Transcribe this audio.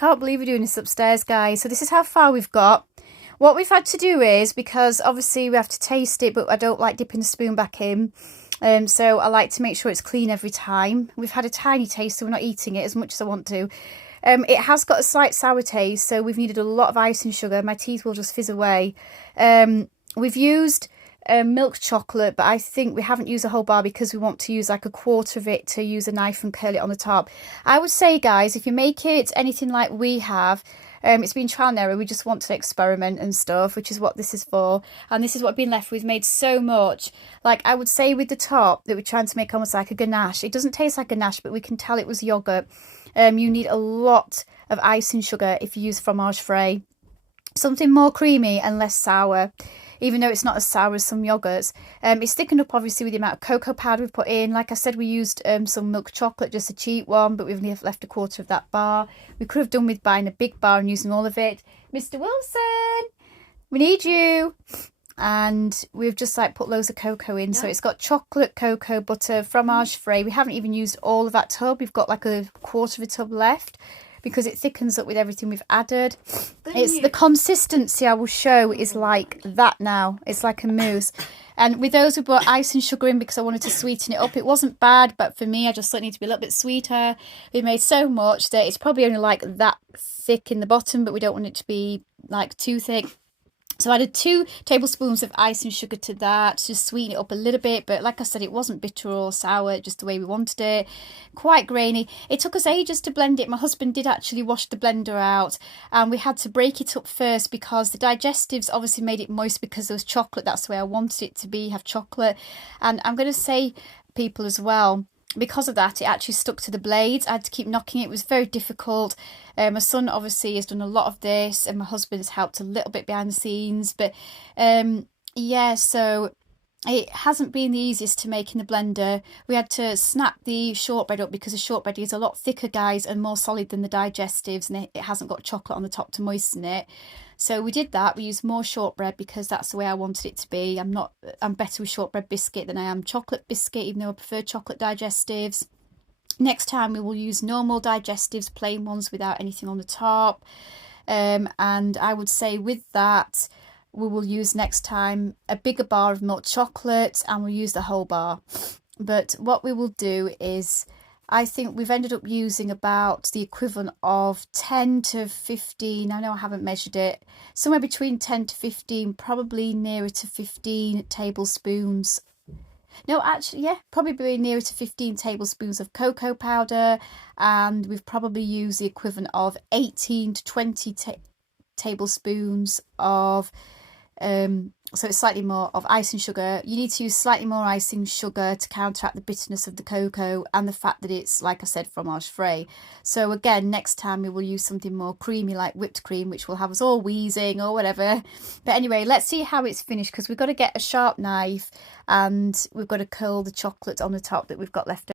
can't believe we're doing this upstairs, guys. So this is how far we've got. What we've had to do is, because obviously we have to taste it, but I don't like dipping the spoon back in. So I like to make sure it's clean every time. We've had a tiny taste, so we're not eating it as much as I want to. It has got a slight sour taste, so we've needed a lot of icing sugar. My teeth will just fizz away. We've used milk chocolate, but I think we haven't used a whole bar because we want to use like a quarter of it to use a knife and curl it on the top. I would say, guys, if you make it anything like we have, it's been trial and error. We just want to experiment and stuff, which is what this is for. And this is what I've been left with. Made so much. Like, I would say with the top that we're trying to make almost like a ganache. It doesn't taste like ganache, but we can tell it was yogurt. You need a lot of icing sugar if you use fromage frais. Something more creamy and less sour, even though it's not as sour as some yogurts. It's thickened up obviously with the amount of cocoa powder we've put in. Like I said, we used some milk chocolate, just a cheap one, but we've only left a quarter of that bar. We could have done with buying a big bar and using all of it. Mr. Wilson, we need you. And we've just like put loads of cocoa in. So it's got chocolate, cocoa, butter, fromage frais. We haven't even used all of that tub. We've got like a quarter of a tub left, because it thickens up with everything we've added. It's the consistency I will show is like that now. It's like a mousse. And with those, we put ice and sugar in because I wanted to sweeten it up. It wasn't bad, but for me, I just thought it needed to be a little bit sweeter. We made so much that it's probably only like that thick in the bottom, but we don't want it to be like too thick. So I added 2 tablespoons of ice and sugar to that to sweeten it up a little bit. But like I said, it wasn't bitter or sour, just the way we wanted it. Quite grainy. It took us ages to blend it. My husband did actually wash the blender out, and we had to break it up first because the digestives obviously made it moist because there was chocolate. That's the way I wanted it to be, have chocolate. And I'm going to say, people as well, because of that, it actually stuck to the blades. I had to keep knocking it. It was very difficult. My son obviously has done a lot of this, and my husband has helped a little bit behind the scenes. But yeah, so it hasn't been the easiest to make in the blender. We had to snap the shortbread up because the shortbread is a lot thicker, guys, and more solid than the digestives, and it hasn't got chocolate on the top to moisten it. So we did that. We used more shortbread because that's the way I wanted it to be. I'm better with shortbread biscuit than I am chocolate biscuit, even though I prefer chocolate digestives. Next time we will use normal digestives, plain ones without anything on the top. And I would say with that, we will use next time a bigger bar of milk chocolate, and we'll use the whole bar. But what we will do is, I think we've ended up using about the equivalent of 10 to 15, I know I haven't measured it, somewhere between 10 to 15, probably nearer to 15 tablespoons. No, actually, yeah, probably nearer to 15 tablespoons of cocoa powder, and we've probably used the equivalent of 18 to 20 tablespoons of so it's slightly more of icing sugar. You need to use slightly more icing sugar to counteract the bitterness of the cocoa and the fact that it's, like I said, fromage frais. So again, next time we will use something more creamy like whipped cream, which will have us all wheezing or whatever. But anyway, let's see how it's finished, because we've got to get a sharp knife and we've got to curl the chocolate on the top that we've got left over.